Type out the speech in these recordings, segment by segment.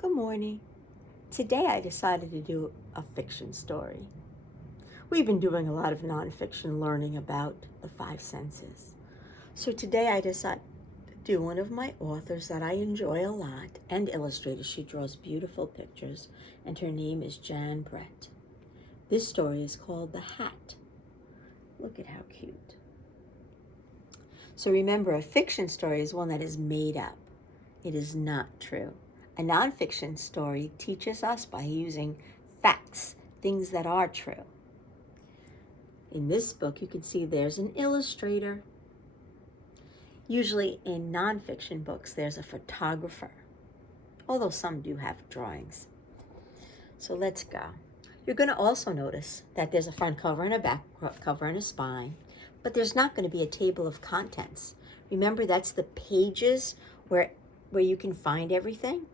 Good morning. Today I decided to do a fiction story. We've been doing a lot of nonfiction learning about the five senses. So today I decided to do one of my authors that I enjoy a lot and illustrator. She draws beautiful pictures and her name is Jan Brett. This story is called The Hat. Look at how cute. So remember, a fiction story is one that is made up. It is not true. A nonfiction story teaches us by using facts, things that are true. In this book, you can see there's an illustrator. Usually in nonfiction books, there's a photographer, although some do have drawings. So let's go. You're going to also notice that there's a front cover and a back cover and a spine, but there's not going to be a table of contents. Remember, that's the pages where you can find everything.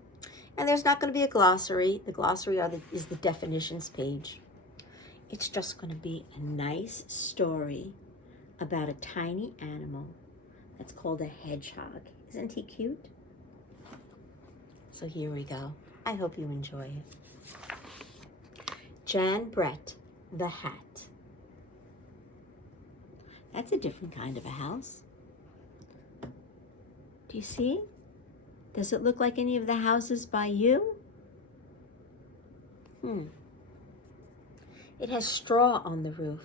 And there's not going to be a glossary. The glossary is the definitions page. It's just going to be a nice story about a tiny animal that's called a hedgehog. Isn't he cute? So here we go. I hope you enjoy it. Jan Brett, The Hat. That's a different kind of a house. Do you see? Does it look like any of the houses by you? It has straw on the roof.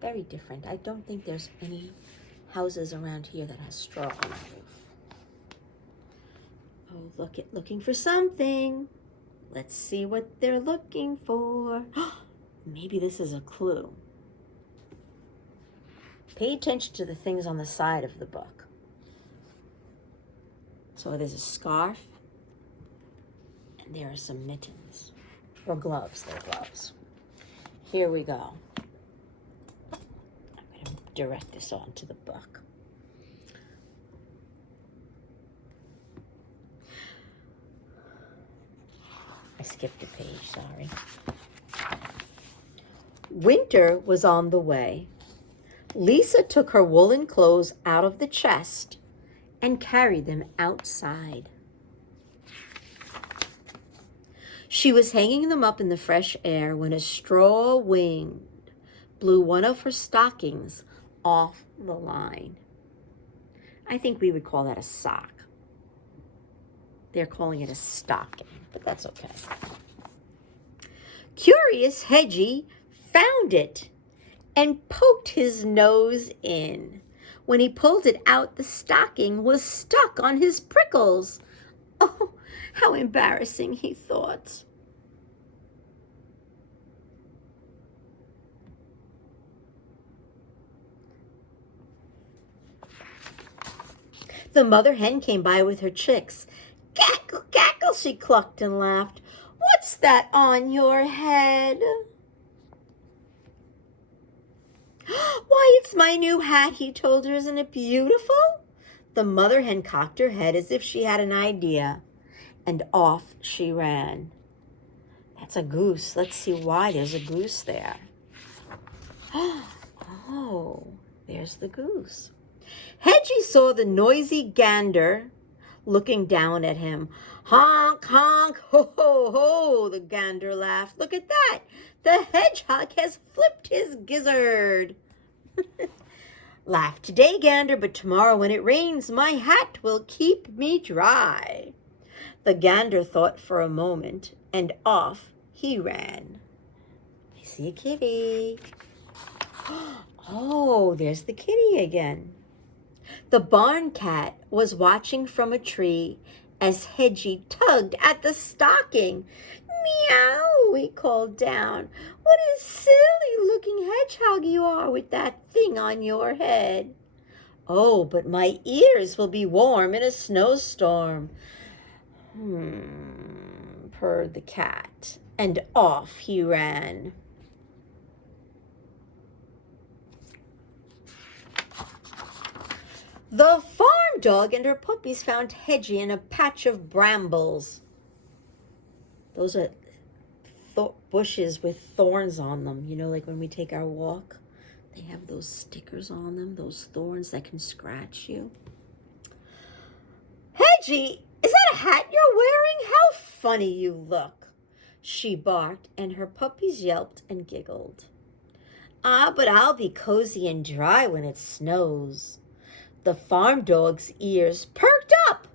Very different. I don't think there's any houses around here that has straw on the roof. Oh, looking for something. Let's see what they're looking for. Maybe this is a clue. Pay attention to the things on the side of the book. So there's a scarf, and there are some mittens, or gloves. They're gloves. Here we go. I'm going to direct this onto the book. I skipped a page, sorry. Winter was on the way. Lisa took her woolen clothes out of the chest and carried them outside. She was hanging them up in the fresh air when a straw wind blew one of her stockings off the line. I think we would call that a sock. They're calling it a stocking, but that's okay. Curious Hedgie found it and poked his nose in. When he pulled it out, the stocking was stuck on his prickles. Oh, how embarrassing, he thought. The mother hen came by with her chicks. Cackle, cackle, she clucked and laughed. What's that on your head? Why, it's my new hat, he told her. Isn't it beautiful? The mother hen cocked her head as if she had an idea, and off she ran. That's a goose. Let's see why there's a goose there. Oh, there's the goose. Hedgie saw the noisy gander looking down at him. Honk, honk, ho, ho, ho, the gander laughed. Look at that. The hedgehog has flipped his gizzard. Laugh today, gander, but tomorrow when it rains, my hat will keep me dry. The gander thought for a moment, and off he ran. I see a kitty. Oh, there's the kitty again. The barn cat was watching from a tree as Hedgie tugged at the stocking. Meow, he called down. What a silly-looking hedgehog you are with that thing on your head. Oh, but my ears will be warm in a snowstorm. Purred the cat, and off he ran. The farm dog and her puppies found Hedgie in a patch of brambles. Those are bushes with thorns on them. You know, like when we take our walk, they have those stickers on them, those thorns that can scratch you. Hedgie, is that a hat you're wearing? How funny you look, she barked, and her puppies yelped and giggled. Ah, but I'll be cozy and dry when it snows. The farm dog's ears perked up,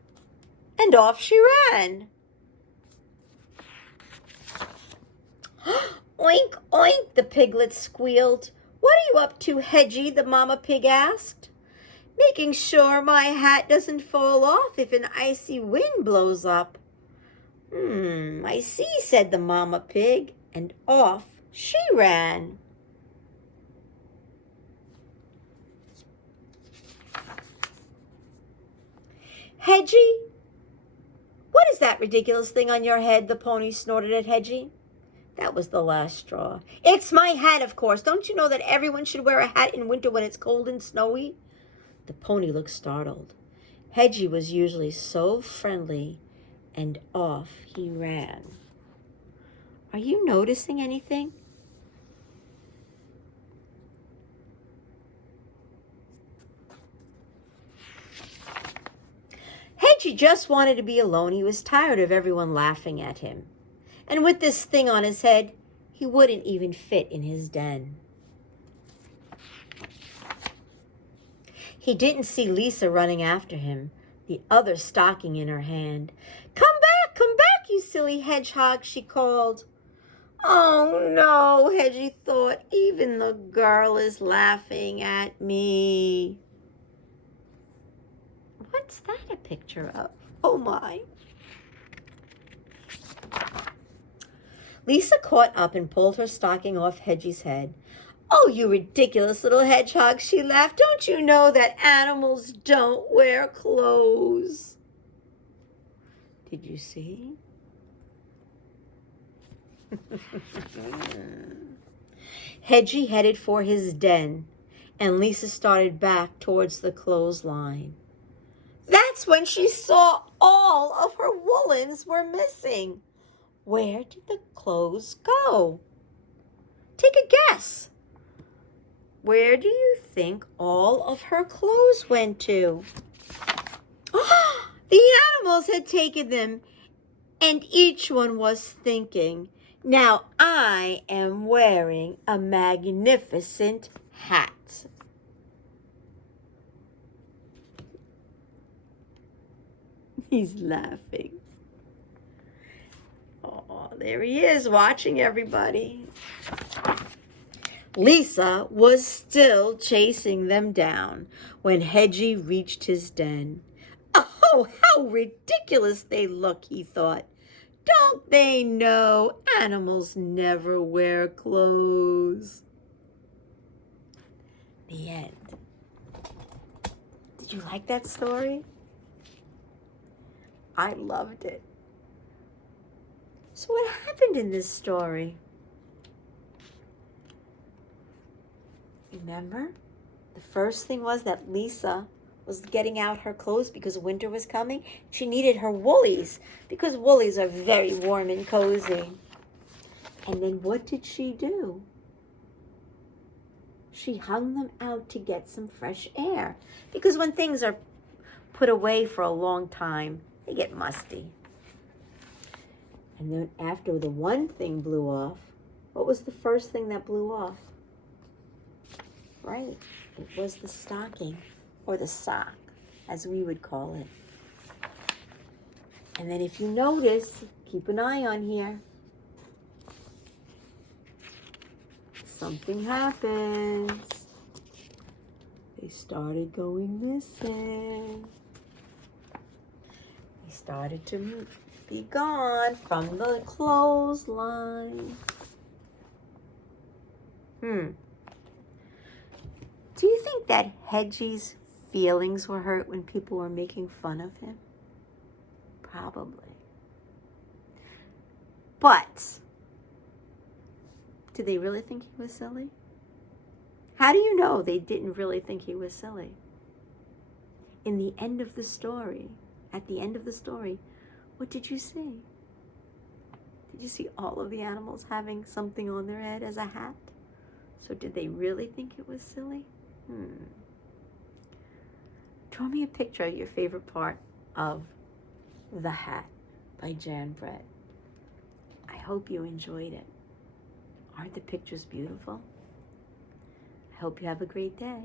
and off she ran. Oink, oink, the piglet squealed. What are you up to, Hedgie? The mama pig asked. Making sure my hat doesn't fall off if an icy wind blows up. I see, said the mama pig, and off she ran. Hedgie, what is that ridiculous thing on your head? The pony snorted at Hedgie. That was the last straw. It's my hat, of course. Don't you know that everyone should wear a hat in winter when it's cold and snowy? The pony looked startled. Hedgie was usually so friendly, and off he ran. Are you noticing anything? Hedgie just wanted to be alone. He was tired of everyone laughing at him. And with this thing on his head, he wouldn't even fit in his den. He didn't see Lisa running after him, the other stocking in her hand. Come back, you silly hedgehog, she called. Oh no, Hedgie thought, even the girl is laughing at me. What's that a picture of? Oh my. Lisa caught up and pulled her stocking off Hedgie's head. Oh, you ridiculous little hedgehog, she laughed. Don't you know that animals don't wear clothes? Did you see? Hedgie headed for his den, and Lisa started back towards the clothesline. That's when she saw all of her woolens were missing. Where did the clothes go? Take a guess. Where do you think all of her clothes went to? The animals had taken them, and each one was thinking, now I am wearing a magnificent hat. He's laughing. Oh, there he is, watching everybody. Lisa was still chasing them down when Hedgie reached his den. Oh, how ridiculous they look, he thought. Don't they know animals never wear clothes? The end. Did you like that story? I loved it. So what happened in this story? Remember? The first thing was that Lisa was getting out her clothes because winter was coming. She needed her woolies because woolies are very warm and cozy. And then what did she do? She hung them out to get some fresh air because when things are put away for a long time, they get musty. And then after the one thing blew off, what was the first thing that blew off? Right, it was the stocking, or the sock, as we would call it. And then if you notice, keep an eye on here. Something happens. They started going missing. They started to be gone from the clothesline. Do you think that Hedgie's feelings were hurt when people were making fun of him? Probably. But did they really think he was silly? How do you know they didn't really think he was silly? In the end of the story, at the end of the story, what did you see? Did you see all of the animals having something on their head as a hat? So did they really think it was silly? Draw me a picture of your favorite part of The Hat by Jan Brett. I hope you enjoyed it. Aren't the pictures beautiful? I hope you have a great day.